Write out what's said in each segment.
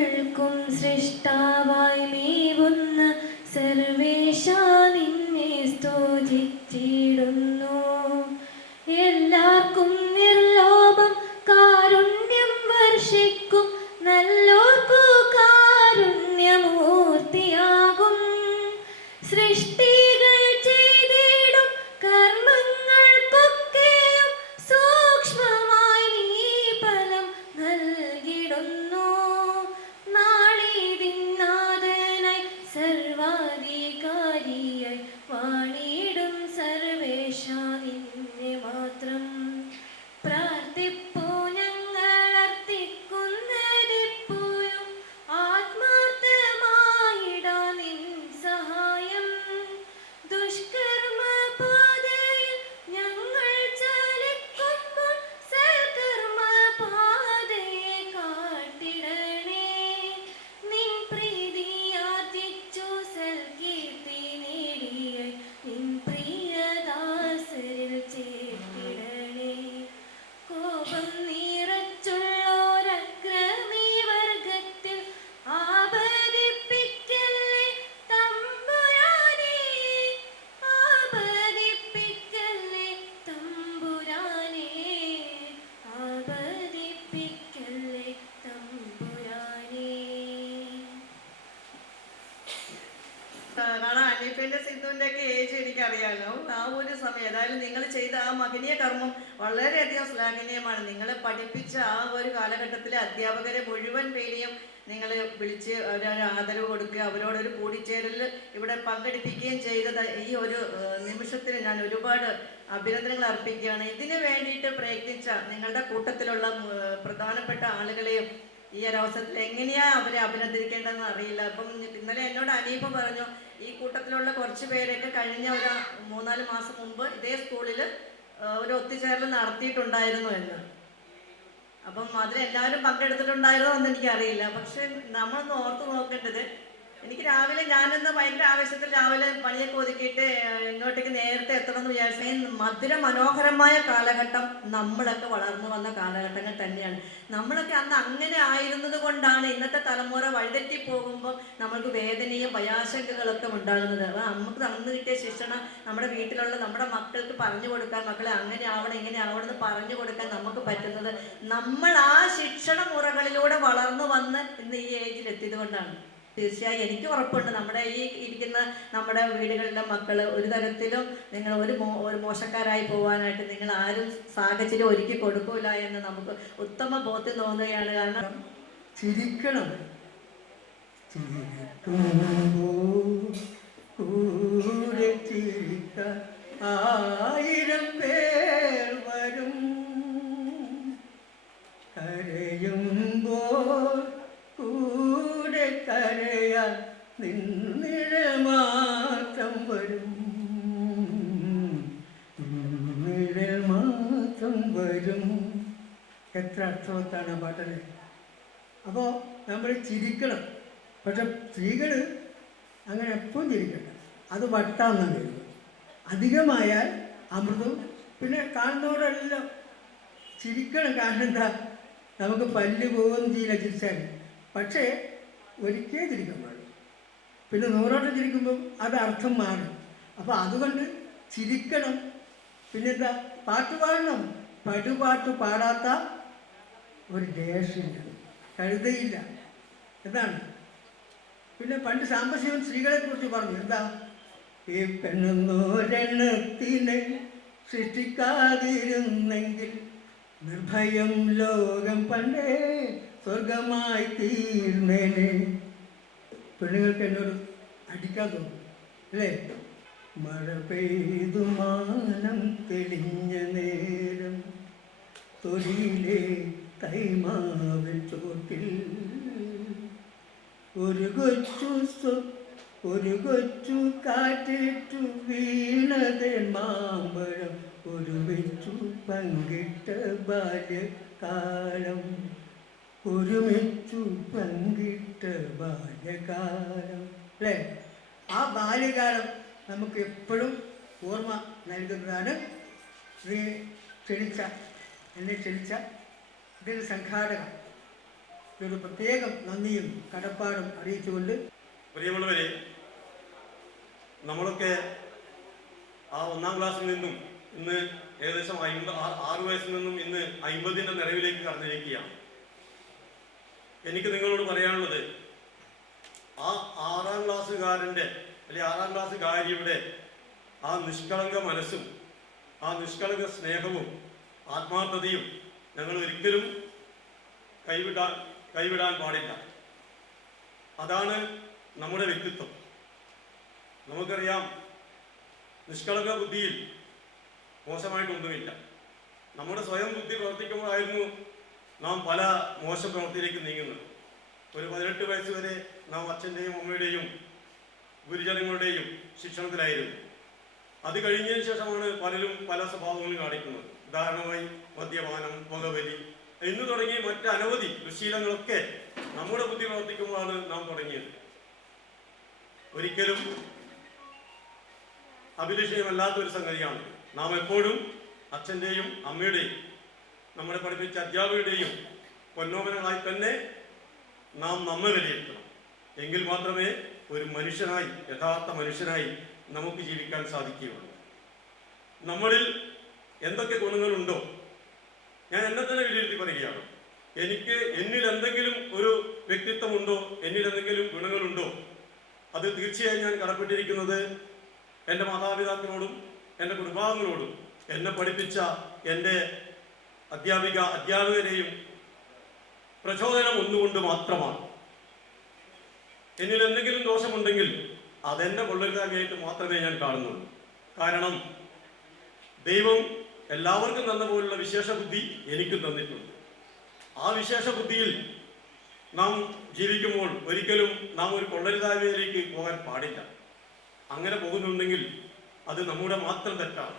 സർവസൃഷ്ടികൾക്കും സൃഷ്ടാവായി മേവുന്ന സർവേശാ നിന്നെ സ്തുതിച്ചിടുന്നു. എല്ലാവർക്കും നിർലോഭം കാരുണ്യം വർഷിക്കും നല്ലോർക്കു കാരുണ്യമൂർത്തിയാകും. സൃഷ്ടികൾ ചെയ്തിടും കർമ്മങ്ങൾക്കൊക്കെയും സൂക്ഷ്മമായി നീ ഫലം നൽകിടുന്നു. നാളിതിന്നാഥനായി സർവാധികാരിയായി വാണിടും സർവേശ നിന്നെ മാത്രം പ്രാർത്ഥിപ്പൂ. ഞങ്ങൾ അർത്ഥിക്കുന്നതെപ്പോഴും ആത്മാർത്ഥമായിടാ നിൻ സഹായം. ദുഷ്കർമ്മ പാതയിൽ ഞങ്ങൾ ചലിക്കുമ്പോൾ സൽകർമ്മ പാതയെ കാട്ടിടണേ. നിൻ പ്രീതി യാചിച്ചു സൽകീർത്തി നേടിയ നിൻ പ്രിയദാസരിൽ ചേർത്തിടണേ. കോപം നിറച്ചുള്ളോരക്രമീ വർഗത്തിൽ ആപതിപ്പിക്കല്ലേ തമ്പുരാനേ. ആപതിപ്പിക്കല്ലേ തമ്പുരാനേ. ആപതിപ്പിക്കല്ലേ തമ്പുരാനേ. കാരണം അനീഫിന്റെ സിന്ധുവിന്റെ ഒക്കെ ഏജ് എനിക്കറിയാലോ. ആ ഒരു സമയം ഏതായാലും നിങ്ങൾ ചെയ്ത ആ മഹനീയ കർമ്മം വളരെയധികം ശ്ലാഘനീയമാണ്. നിങ്ങളെ പഠിപ്പിച്ച ആ ഒരു കാലഘട്ടത്തിലെ അധ്യാപകരെ മുഴുവൻ പേരെയും നിങ്ങൾ വിളിച്ച് അവരൊരു ആദരവ് കൊടുക്കുക, അവരോടൊരു കൂടിച്ചേരലിൽ ഇവിടെ പങ്കെടുപ്പിക്കുകയും ചെയ്തത് ഈ ഒരു നിമിഷത്തിന് ഞാൻ ഒരുപാട് അഭിനന്ദനങ്ങൾ അർപ്പിക്കുകയാണ്. ഇതിനു വേണ്ടിയിട്ട് പ്രയത്നിച്ച നിങ്ങളുടെ കൂട്ടത്തിലുള്ള പ്രധാനപ്പെട്ട ആളുകളെയും ഈ ഒരു അവസരത്തിൽ എങ്ങനെയാ അവരെ അഭിനന്ദിക്കേണ്ടതെന്ന് അറിയില്ല. അപ്പം ഇന്നലെ എന്നോട് അനീഫ പറഞ്ഞു, ഈ കൂട്ടത്തിലുള്ള കുറച്ച് പേരൊക്കെ കഴിഞ്ഞ ഒരു 3-4 മാസം മുമ്പ് ഇതേ സ്കൂളിൽ ഒരു ഒത്തുചേരൽ നടത്തിയിട്ടുണ്ടായിരുന്നു എന്ന്. അപ്പം അതിലെല്ലാവരും പങ്കെടുത്തിട്ടുണ്ടായിരുന്നോ എന്ന് എനിക്കറിയില്ല. പക്ഷെ നമ്മളൊന്ന് ഓർത്ത് നോക്കേണ്ടത്, എനിക്ക് രാവിലെ ഞാനിന്ന് ഭയങ്കര ആവേശത്തിൽ രാവിലെ പണിയൊക്കെ ഒതുക്കിയിട്ട് ഇങ്ങോട്ടേക്ക് നേരത്തെ എത്തണമെന്ന് വിചാരിച്ചു. മധുര മനോഹരമായ കാലഘട്ടം നമ്മളൊക്കെ വളർന്നു വന്ന കാലഘട്ടങ്ങൾ തന്നെയാണ്. നമ്മളൊക്കെ അന്ന് അങ്ങനെ ആയിരുന്നത് കൊണ്ടാണ് ഇന്നത്തെ തലമുറ വഴിതെറ്റി പോകുമ്പോൾ നമ്മൾക്ക് വേദനയും ഭയാശങ്കകളൊക്കെ ഉണ്ടാകുന്നത്. നമുക്ക് അന്ന് കിട്ടിയ ശിക്ഷണം നമ്മുടെ വീട്ടിലുള്ള നമ്മുടെ മക്കൾക്ക് പറഞ്ഞു കൊടുക്കാൻ, മക്കളെ അങ്ങനെ ആവണം ഇങ്ങനെ ആവണം എന്ന് പറഞ്ഞു കൊടുക്കാൻ നമുക്ക് പറ്റുന്നത് നമ്മൾ ആ ശിക്ഷണ മുറകളിലൂടെ വളർന്നു വന്ന് ഇന്ന് ഈ ഏജിൽ എത്തിയത് കൊണ്ടാണ്. തീർച്ചയായും എനിക്ക് ഉറപ്പുണ്ട് നമ്മുടെ ഈ ഇരിക്കുന്ന നമ്മുടെ വീടുകളിലെ മക്കൾ ഒരു തരത്തിലും നിങ്ങൾ ഒരു മോശക്കാരായി പോകാനായിട്ട് നിങ്ങൾ ആരും സാഹചര്യം ഒരുക്കി കൊടുക്കൂല എന്ന് നമുക്ക് ഉത്തമ ബോധ്യം തോന്നുകയാണ്. കാരണം ചിരിക്കണം, കൂടെ ചിരിക്കാൻ 1000 പേർ വരും. കരയുമ്പോൾ കൂടെ കരയാൻ നിന്നിഴ മാത്രം വരും. നിഴൽ മാത്രം വരും. എത്ര അർത്ഥവത്താണ് പാട്ടല്ലേ. അപ്പോൾ നമ്മൾ ചിരിക്കണം. പക്ഷെ സ്ത്രീകൾ അങ്ങനെ എപ്പോഴും ചിരിക്കണ്ട, അത് വട്ടാന്നാണ് വരുന്നത്. അധികമായാൽ അമൃതം. പിന്നെ കാണുന്നവരെല്ലാം ചിരിക്കണം. കാരണം എന്താ, നമുക്ക് പല്ല് പോകുകയും ചെയ്യില്ല ചിരിച്ചാൽ. പക്ഷേ ഒരിക്കലും ചിരിക്കാൻ പാടില്ല. പിന്നെ 100 വട്ടം ചിരിക്കുമ്പം അത് അർത്ഥം മാറും. അപ്പോൾ അതുകൊണ്ട് ചിരിക്കണം. പിന്നെന്താ, പാട്ട് പാടണം. പടുപാട്ട് പാടാത്ത ഒരു ദേശമില്ല, കഴുതയില്ല എന്നാണ്. പിന്നെ പണ്ട് സാംബശിവൻ സ്ത്രീകളെക്കുറിച്ച് പറഞ്ഞു, എന്താ, ഈ പെണ്ണൊരെണ്ണത്തിനെ സൃഷ്ടിക്കാതിരുന്നെങ്കിൽ നിർഭയം ലോകം പണ്ടേ സ്വർഗമായി തീർന്നേനെ. പെണ്ണുങ്ങൾക്ക് എന്നോട് അടിക്കാൻ തോന്നും അല്ലേ. മഴ പെയ്തു മാനം തെളിഞ്ഞ നേരം തൊടിയിലെ തൈമാവിൻ ചോട്ടിൽ ഒരു കൊച്ചു കാറ്റിട്ടു വീണത് മാമ്പഴം ഒരുമിച്ചു പങ്കിട്ട ബാല്യകാലം. ഒരുമിച്ചു പങ്കിട്ട ബാല്യകാലം അല്ലേ. ആ ബാല്യകാലം നമുക്ക് എപ്പോഴും ഓർമ്മ നൽകുന്നതാണ്. എന്നെ ക്ഷണിച്ച ഇതിന് സംഘാടക ഒരു പ്രത്യേകം നന്ദിയും കടപ്പാടും അറിയിച്ചുകൊണ്ട്, പ്രിയമുള്ളവരെ, നമ്മളൊക്കെ ആ 1-ാം ക്ലാസ്സിൽ നിന്നും ഇന്ന് ഏകദേശം 6 വയസ്സിൽ നിന്നും ഇന്ന് 50ന്റെ നിറവിലേക്ക് കടന്നിരിക്കുകയാണ്. എനിക്ക് നിങ്ങളോട് പറയാനുള്ളത്, ആ 6-ാം ക്ലാസ്സുകാരൻ്റെ അല്ലെങ്കിൽ 6-ാം ക്ലാസ്സുകാരിയുടെ ആ നിഷ്കളങ്ക മനസ്സും ആ നിഷ്കളങ്ക സ്നേഹവും ആത്മാർത്ഥതയും ഞങ്ങൾ ഒരിക്കലും കൈവിടാൻ പാടില്ല. അതാണ് നമ്മുടെ വ്യക്തിത്വം. നമുക്കറിയാം, നിഷ്കളങ്ക ബുദ്ധിയിൽ മോശമായിട്ടൊന്നുമില്ല. നമ്മുടെ സ്വയം ബുദ്ധി പ്രവർത്തിക്കുമ്പോഴായിരുന്നു നാം പല മോശം പ്രവൃത്തിയിലേക്ക് നീങ്ങുന്നത്. ഒരു 18 വയസ്സ് വരെ നാം അച്ഛൻ്റെയും അമ്മയുടെയും ഗുരുജനങ്ങളുടെയും ശിക്ഷണത്തിലായിരുന്നു. അത് കഴിഞ്ഞതിന് ശേഷമാണ് പലരും പല സ്വഭാവങ്ങളും കാണിക്കുന്നത്. ഉദാഹരണമായി മദ്യപാനം, പുകവലി എന്ന് തുടങ്ങി മറ്റനവധി ദുശ്ശീലങ്ങളൊക്കെ നമ്മുടെ ബുദ്ധി പ്രവർത്തിക്കുമ്പോഴാണ് നാം തുടങ്ങിയത്. ഒരിക്കലും അഭിലഷയമല്ലാത്തൊരു സംഗതിയാണ്. നാം എപ്പോഴും അച്ഛൻ്റെയും അമ്മയുടെയും നമ്മളെ പഠിപ്പിച്ച അധ്യാപകരുടെയും പൊന്നോമനങ്ങളായി തന്നെ നാം നമ്മെ വിലയിരുത്തണം. എങ്കിൽ മാത്രമേ ഒരു മനുഷ്യനായി, യഥാർത്ഥ മനുഷ്യനായി നമുക്ക് ജീവിക്കാൻ സാധിക്കുകയുള്ളൂ. നമ്മളിൽ എന്തൊക്കെ ഗുണങ്ങളുണ്ടോ, ഞാൻ എന്നെ തന്നെ വിലയിരുത്തി പറയുകയാണ്. എന്നിൽ എന്തെങ്കിലും ഒരു വ്യക്തിത്വമുണ്ടോ, എന്നിൽ എന്തെങ്കിലും ഗുണങ്ങളുണ്ടോ, അത് തീർച്ചയായും ഞാൻ കടപ്പെട്ടിരിക്കുന്നത് എൻ്റെ മാതാപിതാക്കളോടും എൻ്റെ കുടുംബാംഗങ്ങളോടും എന്നെ പഠിപ്പിച്ച എൻ്റെ അധ്യാപകരെയും പ്രചോദനം ഒന്നുകൊണ്ട് മാത്രമാണ്. എന്നിൽ എന്തെങ്കിലും ദോഷമുണ്ടെങ്കിൽ അതെന്നെ കൊള്ളരുതാകയായിട്ട് മാത്രമേ ഞാൻ കാണുന്നുള്ളൂ. കാരണം ദൈവം എല്ലാവർക്കും തന്ന പോലുള്ള വിശേഷ ബുദ്ധി എനിക്കും തന്നിട്ടുണ്ട്. ആ വിശേഷ ബുദ്ധിയിൽ നാം ജീവിക്കുമ്പോൾ ഒരിക്കലും നാം ഒരു കൊള്ളരുതായ്മയിലേക്ക് പോകാൻ പാടില്ല. അങ്ങനെ പോകുന്നുണ്ടെങ്കിൽ അത് നമ്മുടെ മാത്രം തെറ്റാണ്.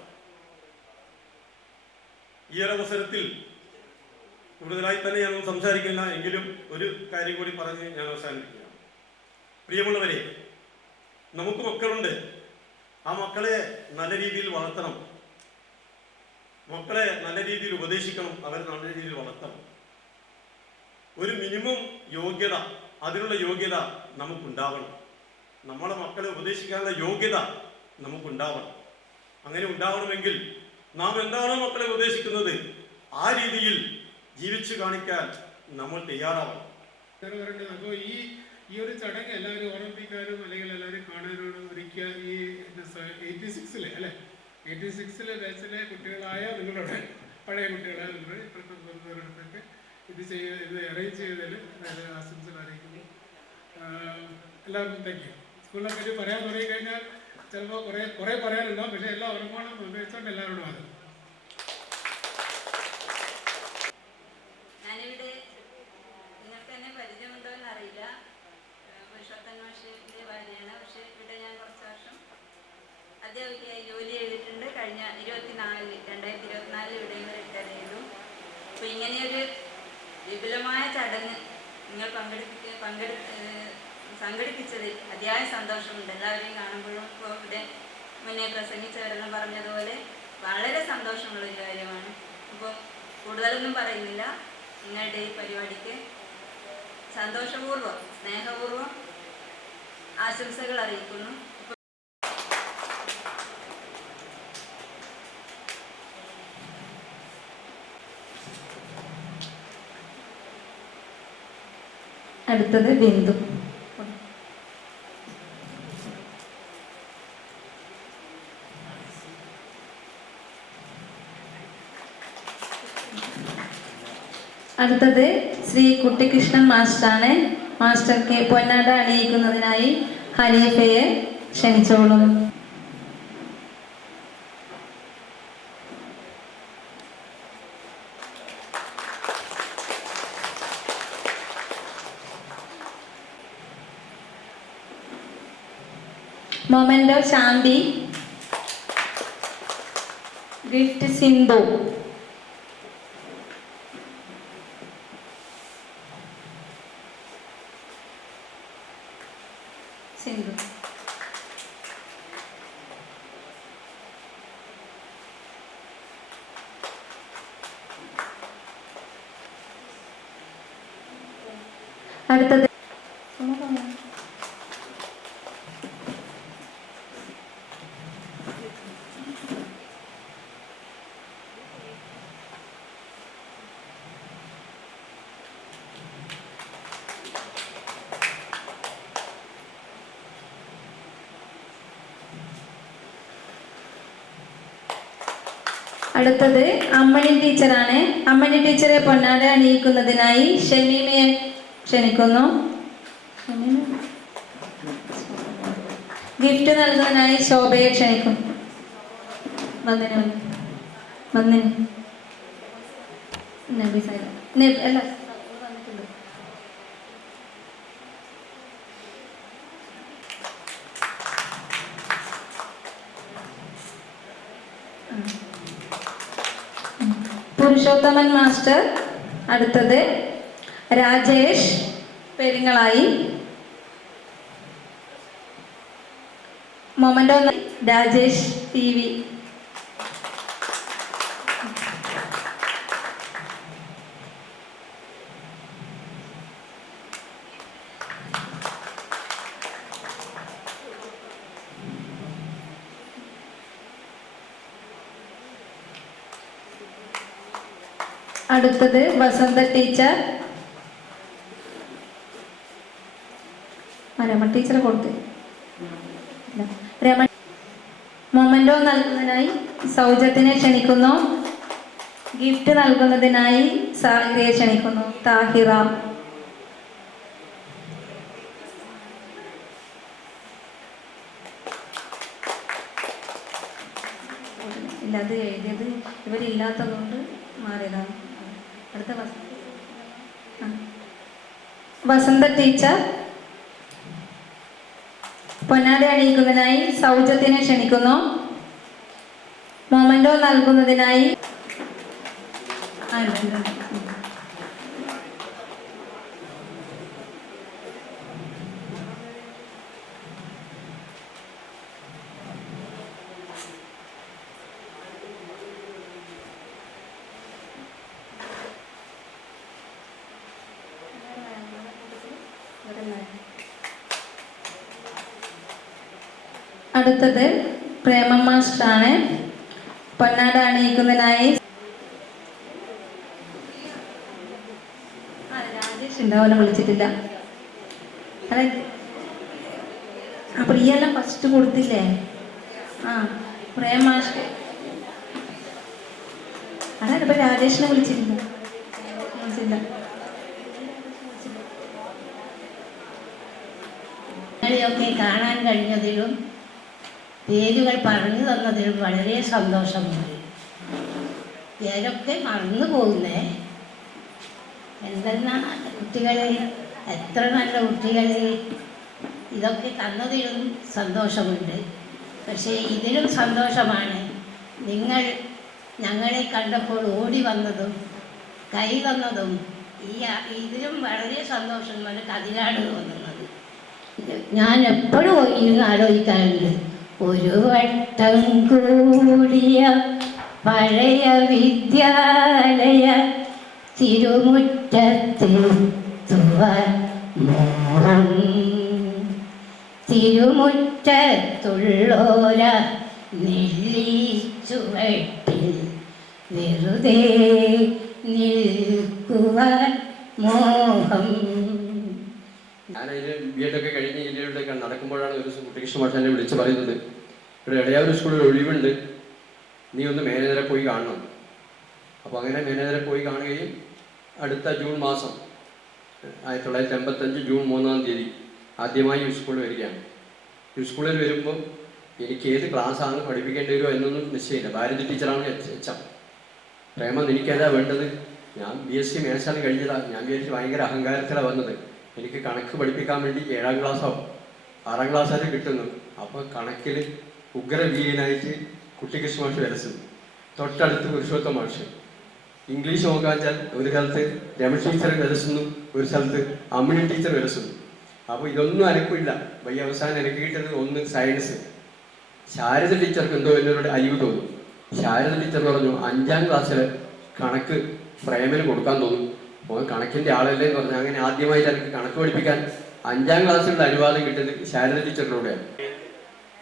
ഈ ഒരവസരത്തിൽ കൂടുതലായി തന്നെ ഞാൻ സംസാരിക്കില്ല, എങ്കിലും ഒരു കാര്യം കൂടി പറഞ്ഞ് ഞാൻ അവസാനിപ്പിക്കുകയാണ്. പ്രിയമുള്ളവരെ, നമുക്ക് മക്കളുണ്ട്. ആ മക്കളെ നല്ല രീതിയിൽ വളർത്തണം, മക്കളെ നല്ല രീതിയിൽ ഉപദേശിക്കണം, അവരെ നല്ല രീതിയിൽ വളർത്തണം. ഒരു മിനിമം യോഗ്യത, അതിനുള്ള യോഗ്യത നമുക്കുണ്ടാവണം. നമ്മളെ മക്കളെ ഉപദേശിക്കാനുള്ള യോഗ്യത നമുക്കുണ്ടാവണം. അങ്ങനെ ഉണ്ടാവണമെങ്കിൽ നാം എന്താണോ മക്കളെ ഉപദേശിക്കുന്നത് ആ രീതിയിൽ ജീവിച്ചു കാണിക്കാൻ നമ്മൾ തയ്യാറാവണം. അപ്പോൾ ഈ ഒരു ചടങ്ങ് എല്ലാവരും ഓർമ്മിപ്പിക്കാനും അല്ലെങ്കിൽ എല്ലാവരും കാണാനും ഒരുക്കിയ ഈ 86 അല്ലേ, 86 ബാച്ചിലെ കുട്ടികളായ നിങ്ങളുടെ, പഴയ കുട്ടികളായ നിങ്ങളുടെ ഇപ്പോഴത്തെ ഇത് അറേഞ്ച് ചെയ്തതിൽ ആശംസകൾ അറിയിക്കുന്നു. എല്ലാവർക്കും താങ്ക് യു. സ്കൂളിനെ പറ്റി പറയാൻ തുടങ്ങി കഴിഞ്ഞാൽ ചിലപ്പോൾ കുറേ പറയാനുണ്ടാവും, പക്ഷേ എല്ലാം ഉറങ്ങണം ഉപയോഗിച്ചുകൊണ്ട് എല്ലാവരോടും അത്. ഞാനിവിടെ നിങ്ങൾക്ക് എന്നെ പരിചയമുണ്ടോ എന്നറിയില്ല. പുരുഷോത്തൻ മാഷിൻ്റെ ഭാര്യയാണ്. പക്ഷേ ഇവിടെ ഞാൻ കുറച്ച് വർഷം അധ്യാപികയായി ജോലി ചെയ്തിട്ടുണ്ട്. കഴിഞ്ഞ 2024 ഇവിടെ നിന്ന് റിട്ടയർ ചെയ്തു. അപ്പോൾ ഇങ്ങനെയൊരു വിപുലമായ ചടങ്ങ് നിങ്ങൾ സംഘടിപ്പിച്ചതിൽ അതിയായ സന്തോഷമുണ്ട്. എല്ലാവരെയും കാണുമ്പോഴും ഇപ്പോൾ ഇവിടെ മുന്നേ പ്രസംഗിച്ചവരെല്ലാം പറഞ്ഞതുപോലെ വളരെ സന്തോഷമുള്ളൊരു കാര്യമാണ്. അപ്പോൾ കൂടുതലൊന്നും പറയുന്നില്ല. നിങ്ങളുടെ ഈ പരിപാടിക്ക് സന്തോഷപൂർവ്വം സ്നേഹപൂർവ്വം ആശംസകൾ അറിയിക്കുന്നു. അടുത്തത് ബിന്ദു. അടുത്തത് ശ്രീ കുട്ടിക്കൃഷ്ണൻ മാസ്റ്ററാണ്. മാസ്റ്റർക്ക് പൊന്നാട അണിയിക്കുന്നതിനായി ഖലീഫയെ ക്ഷണിച്ചോളും. മൊമെന്റോ ശാന്തി, ഗിഫ്റ്റ് സിന്ധു. സിന്ധു. അടുത്തത് അടുത്തത് അമ്മണി ടീച്ചറാണ്. അമ്മണി ടീച്ചറെ പൊന്നാട അണിയിക്കുന്നതിനായി ഷമീമയെ ക്ഷണിക്കുന്നു. ഗിഫ്റ്റ് നൽകുന്നതിനായി ശോഭയെ ക്ഷണിക്കും. വന്നിന് നബി സാഹിബ് അല്ല വന്നിട്ടുണ്ട്. പുരുഷോത്തമൻ മാസ്റ്റർ. അടുത്തത് രാജേഷ് പെരിങ്ങളായി. Memento Rajesh TV. അടുത്തത് വസന്ത ടീച്ചർ. രമ ടീച്ചറെ കൊടുത്ത് രമ. മൊമന്റോ നൽകുന്നതിനായി സൗജത്തിനെ ക്ഷണിക്കുന്നു. ഗിഫ്റ്റ് നൽകുന്നതിനായി സാഹിറയെ ക്ഷണിക്കുന്നു. താഹിറ. ഇല്ല, അത് എഴുതിയത് ഇവരില്ലാത്തതുകൊണ്ട് മാറിയതാണ്. അടുത്ത വസന്ത ടീച്ചർ. പൊന്നാട അണിയിക്കുന്നതിനായി സൗജത്തിനെ ക്ഷണിക്കുന്നു. മൊമന്റോ നൽകുന്നതിനായി അടുത്തത് പ്രേമ മാസ്റ്ററാണ്. പൊന്നാട അണിയിക്കുന്നതിനായി രാജേഷ് ഉണ്ടാവാനും വിളിച്ചിട്ടില്ല. അതെ, പ്രിയെല്ലാം ഫസ്റ്റ് കൊടുത്തില്ലേ? പ്രേമ മാസ്റ്റർ. അതായത് ഇപ്പൊ രാജേഷിനെ വിളിച്ചിട്ടില്ല. ൊക്കെ കാണാൻ കഴിഞ്ഞതിലും പേരുകൾ പറഞ്ഞു തന്നതിലും വളരെ സന്തോഷമുണ്ട്. പേരൊക്കെ മറന്നു പോകുന്നേ. എന്തെല്ലാം കുട്ടികളെ, എത്ര നല്ല കുട്ടികളെ. ഇതൊക്കെ തന്നതിലും സന്തോഷമുണ്ട്. പക്ഷേ ഇതിലും സന്തോഷമാണ് നിങ്ങൾ ഞങ്ങളെ കണ്ടപ്പോൾ ഓടി വന്നതും കൈ തന്നതും. ഇതിലും വളരെ സന്തോഷം നമുക്ക് അതിലാണ് തോന്നുന്നത്. ഞാൻ എപ്പോഴും ഇരുന്ന് ആലോചിക്കാറുണ്ട്, ഒരു വട്ടം കൂടിയ പഴയ വിദ്യാലയ തിരുമുറ്റത്തെത്തുവാൻ മോഹം. തിരുമുറ്റത്തുള്ളോര നെല്ലിച്ചുവട്ടിൽ വെറുതെ നിൽക്കുവാൻ മോഹം. ഞാനതിൽ BEd ഒക്കെ കഴിഞ്ഞ് ഇന്ത്യയിലൂടെയൊക്കെ നടക്കുമ്പോഴാണ് ഒരു ദിവസം കുട്ടികൃഷ്ണ മാഷ് എന്നെ വിളിച്ച് പറയുന്നത്, ഇവിടെ ഇടയാവൂർ സ്കൂളിൽ ഒഴിവുണ്ട്, നീ ഒന്ന് മാനേജറെ പോയി കാണണം. അപ്പോൾ അങ്ങനെ മാനേജറെ പോയി കാണുകയും അടുത്ത ജൂൺ മാസം 1985 ജൂൺ 3 ആദ്യമായി ഈ സ്കൂളിൽ വരികയാണ്. ഈ സ്കൂളിൽ വരുമ്പോൾ എനിക്ക് ഏത് ക്ലാസ്സാണ് പഠിപ്പിക്കേണ്ടി വരുമോ എന്നൊന്നും നിശ്ചയമില്ല. ഭാരതി ടീച്ചറാണ് HM. പ്രേമ എനിക്കേതാ വേണ്ടത്? ഞാൻ BSc മേശാണ് കഴിഞ്ഞതാണ്. ഞാൻ വിചാരിച്ച് ഭയങ്കര അഹങ്കാരത്തിലാണ് വന്നത്. എനിക്ക് കണക്ക് പഠിപ്പിക്കാൻ വേണ്ടി 7ാം ക്ലാസ്സോ 6ാം ക്ലാസ്സായിട്ട് കിട്ടുന്നു. അപ്പോൾ കണക്കിൽ ഉഗ്രവീരനായിട്ട് കുട്ടികൃഷ്ണ മാഷ് വരച്ചു, തൊട്ടടുത്ത് പുരുഷോത്തമ മാഷ്. ഇംഗ്ലീഷ് നോക്കാൻ വെച്ചാൽ ഒരു സ്ഥലത്ത് രമേശ് ടീച്ചർ വരസുന്നു, ഒരു സ്ഥലത്ത് അമ്മിണി ടീച്ചർ വരസുന്നു. അപ്പോൾ ഇതൊന്നും അനക്കില്ല. വയ്യ അവസാനം എനിക്ക് കിട്ടുന്നത് ഒന്ന് സയൻസ്. ശാരദ ടീച്ചർക്ക് എന്തോ എന്നോട് അലിവ് തോന്നും. ശാരദ ടീച്ചർ പറഞ്ഞു 5ാം ക്ലാസ്സിൽ കണക്ക് പ്രേമന് കൊടുക്കാൻ തോന്നും, ഓൻ കണക്കിൻ്റെ ആളല്ലേ എന്ന് പറഞ്ഞാൽ അങ്ങനെ ആദ്യമായിട്ട് എനിക്ക് കണക്ക് പഠിപ്പിക്കാൻ 5ാം ക്ലാസ്സിലുള്ള അനുവാദം കിട്ടിയത് ശാരദ ടീച്ചറിലൂടെയാണ്.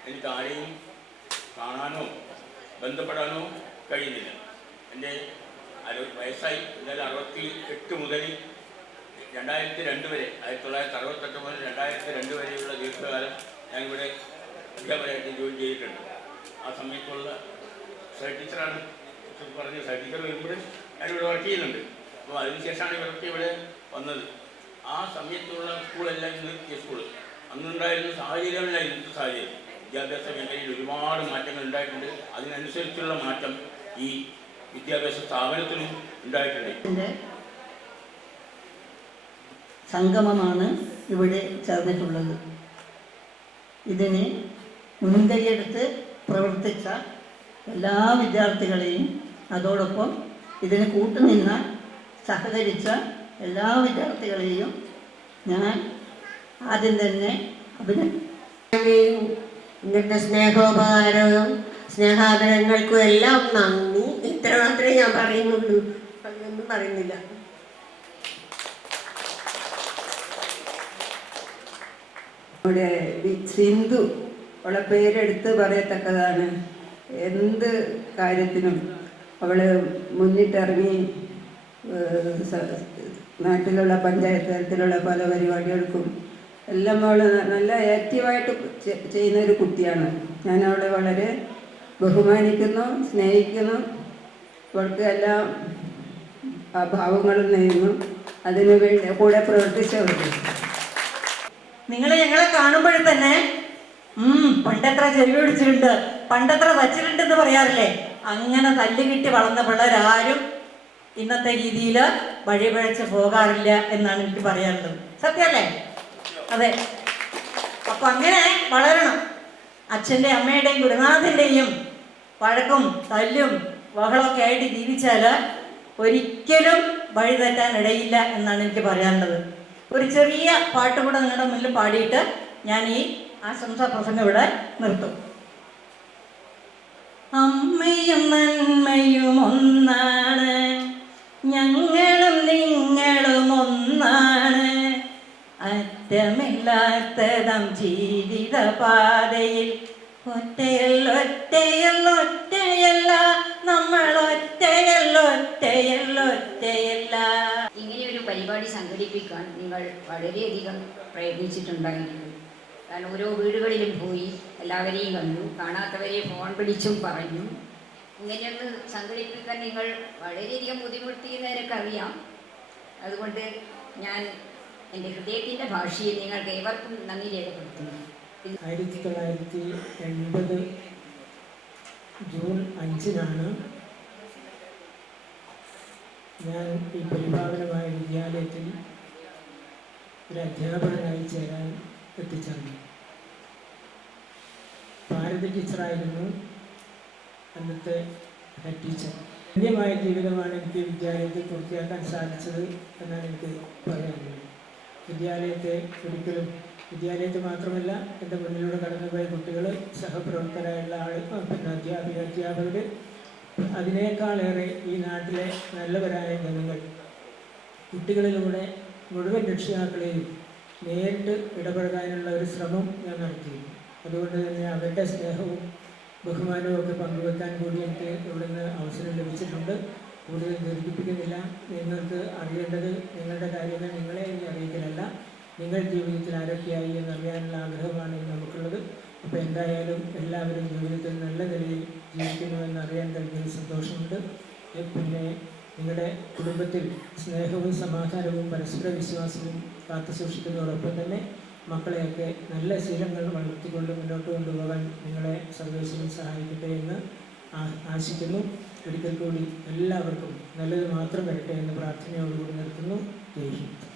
എനിക്ക് ആരെയും കാണാനോ ബന്ധപ്പെടാനോ കഴിയുന്നില്ല. എൻ്റെ വയസ്സായി. എന്തായാലും 68 മുതൽ 2002 വരെ, 1968 മുതൽ 2002 വരെയുള്ള ദീർഘകാലം ഞാനിവിടെ അധ്യാപകരായിട്ട് ജോലി ചെയ്തിട്ടുണ്ട്. ആ സമയത്തുള്ള സൈഡ് ടീച്ചറാണ് പറഞ്ഞത്. സൈഡ് ടീച്ചർ വരുമ്പോൾ ഞാനിവിടെ വർക്ക് ചെയ്യുന്നുണ്ട്. അപ്പോൾ അതിനുശേഷമാണ് ഇവരൊക്കെ ഇവിടെ വന്നത്. ആ സമയത്തുള്ള സ്കൂളെല്ലാം നിർത്തിയ സ്കൂൾ. അന്നുണ്ടായിരുന്ന സാഹചര്യമല്ല ഇന്നത്തെ സാഹചര്യം. വിദ്യാഭ്യാസ മേഖലയിൽ ഒരുപാട് മാറ്റങ്ങൾ ഉണ്ടായിട്ടുണ്ട്. അതിനനുസരിച്ചുള്ള മാറ്റം ഈ വിദ്യാഭ്യാസ സ്ഥാപനത്തിനും ഉണ്ടായിട്ടുണ്ട്. സംഗമമാണ് ഇവിടെ ചേർന്നിട്ടുള്ളത്. ഇതിന് മുൻകൈയെടുത്ത് പ്രവർത്തിച്ച എല്ലാ വിദ്യാർത്ഥികളെയും, അതോടൊപ്പം ഇതിന് കൂട്ടുനിന്ന സഹകരിച്ച എല്ലാ വിദ്യാർത്ഥികളെയും ഞാൻ ആദ്യം തന്നെ ഇന്നത്തെ സ്നേഹോപകാരവും സ്നേഹാദരങ്ങൾക്കും എല്ലാം നന്ദി. ഇത്ര മാത്രമേ ഞാൻ പറയുന്നുള്ളൂ, അതൊന്നും പറയുന്നില്ല. നമ്മുടെ സിന്ധു അവളെ പേരെടുത്ത് പറയത്തക്കതാണ്. എന്ത് കാര്യത്തിനും അവൾ മുന്നിട്ടിറങ്ങി നാട്ടിലുള്ള പഞ്ചായത്ത് തലത്തിലുള്ള പല പരിപാടികൾക്കും എല്ലാം അവൾ നല്ല ആക്റ്റീവായിട്ട് ചെയ്യുന്ന ഒരു കുട്ടിയാണ്. ഞാൻ അവളെ വളരെ ബഹുമാനിക്കുന്നു, സ്നേഹിക്കുന്നു. അവൾക്ക് എല്ലാ ഭാവങ്ങളും നേരുന്നു. അതിനു വേണ്ടി കൂടെ പ്രവർത്തിച്ചവർക്ക് നിങ്ങൾ ഞങ്ങളെ കാണുമ്പോഴും തന്നെ പണ്ടെത്ര ചെവി പിടിച്ചിട്ടുണ്ട്, പണ്ടെത്ര തച്ചിട്ടുണ്ട് എന്ന് പറയാറില്ലേ? അങ്ങനെ തല്ലുകിട്ടി വളർന്ന പിള്ളേരാരും ഇന്നത്തെ രീതിയിൽ വഴിപിഴച്ച് പോകാറില്ല എന്നാണ് എനിക്ക് പറയാനുള്ളത്. സത്യമല്ലേ? അതെ. അപ്പൊ അങ്ങനെ വളരണം. അച്ഛൻ്റെ അമ്മയുടെയും ഗുരുനാഥൻ്റെയും വഴക്കും തല്ലും ബഹളമൊക്കെ ആയിട്ട് ജീവിച്ചാൽ ഒരിക്കലും വഴി തെറ്റാൻ ഇടയില്ല എന്നാണ് എനിക്ക് പറയാനുള്ളത്. ഒരു ചെറിയ പാട്ട് കൂടെ നിങ്ങളുടെ മുന്നിൽ പാടിയിട്ട് ഞാൻ ഈ ആശംസാ പ്രസംഗം ഇവിടെ നിർത്തും. അമ്മയും നന്മയും ഒന്നാണ്, ഞങ്ങളും നിങ്ങളും ഒന്നാണ്, അറ്റമില്ലാത്തതം ജീവിത പാതയിൽ ഒറ്റയല്ല നമ്മൾ ഒറ്റയല്ല. ഇങ്ങനെയൊരു പരിപാടി സംഘടിപ്പിക്കാൻ നിങ്ങൾ വളരെയധികം പ്രയത്നിച്ചിട്ടുണ്ടായിരുന്നു. കാരണം ഓരോ വീടുകളിലും പോയി എല്ലാവരെയും കണ്ടു, കാണാത്തവരെ ഫോൺ വിളിച്ചും പറഞ്ഞു. ഇങ്ങനെയൊന്ന് സംഘടിപ്പിക്കാൻ നിങ്ങൾ വളരെയധികം ബുദ്ധിമുട്ടിയെന്ന് എനിക്കറിയാം. അതുകൊണ്ട് ഞാൻ എൻ്റെ ഹൃദയത്തിൻ്റെ ഭാഷയിൽ നിങ്ങൾക്ക് ഏവർക്കും നന്ദി രേഖപ്പെടുത്തുന്നു. 1980 ജൂൺ 5-നാണ് ഞാൻ ഈ പരിപാവനമായ വിദ്യാലയത്തിൽ ഒരു അധ്യാപകനായി ചേരാൻ എത്തിച്ചേർന്നു. ഭാരതി ടീച്ചറായിരുന്നു അന്നത്തെ ഹെഡ് ടീച്ചർ. ധന്യമായ ജീവിതമാണ് എനിക്ക് വിദ്യാലയത്തിൽ പൂർത്തിയാക്കാൻ സാധിച്ചത് എന്നാണ് എനിക്ക് പറയാനുള്ളത്. വിദ്യാലയത്തെ മാത്രമല്ല എൻ്റെ മുന്നിലൂടെ കടന്നുപോയ കുട്ടികൾ, സഹപ്രവർത്തകരായുള്ള അധ്യാപകർ, അതിനേക്കാളേറെ ഈ നാട്ടിലെ നല്ലവരായ ജനങ്ങൾ കുട്ടികളിലൂടെ മുഴുവൻ രക്ഷിതാക്കളെയും നേരിട്ട് ഇടപെടാനുള്ള ഒരു ശ്രമം ഞാൻ നടത്തിയിരുന്നു. അതുകൊണ്ട് തന്നെ അവരുടെ സ്നേഹവും ബഹുമാനവും ഒക്കെ പങ്കുവെക്കാൻ കൂടി എനിക്ക് ഇവിടുന്ന് അവസരം ലഭിച്ചിട്ടുണ്ട്. കൂടുതൽ ദീർഘിപ്പിക്കുന്നില്ല. നിങ്ങൾക്ക് അറിയേണ്ടത് നിങ്ങളുടെ കാര്യങ്ങൾ നിങ്ങളെ ഇനി അറിയിക്കലല്ല, നിങ്ങൾ ജീവിതത്തിൽ ആരൊക്കെയായി എന്നറിയാനുള്ള ആഗ്രഹമാണ് നമുക്കുള്ളത്. അപ്പോൾ എന്തായാലും എല്ലാവരും ജീവിതത്തിൽ നല്ല നിലയിൽ ജീവിക്കുന്നുവെന്നറിയാൻ കഴിഞ്ഞതിൽ സന്തോഷമുണ്ട്. പിന്നെ നിങ്ങളുടെ കുടുംബത്തിൽ സ്നേഹവും സമാധാനവും പരസ്പര വിശ്വാസവും കാത്തു സൂക്ഷിക്കുന്നതോടൊപ്പം തന്നെ മക്കളെയൊക്കെ നല്ല ശീലങ്ങൾ വളർത്തിക്കൊണ്ട് മുന്നോട്ട് കൊണ്ടുപോകാൻ നിങ്ങളെ സർവേശ്വരൻ സഹായിക്കട്ടെ എന്ന് ആശിക്കുന്നു. ഒരിക്കൽ കൂടി എല്ലാവർക്കും നല്ലത് മാത്രം വരട്ടെ എന്ന പ്രാർത്ഥനയോടുകൂടി നിർത്തുന്നു. ജയ് ഹിന്ദ്.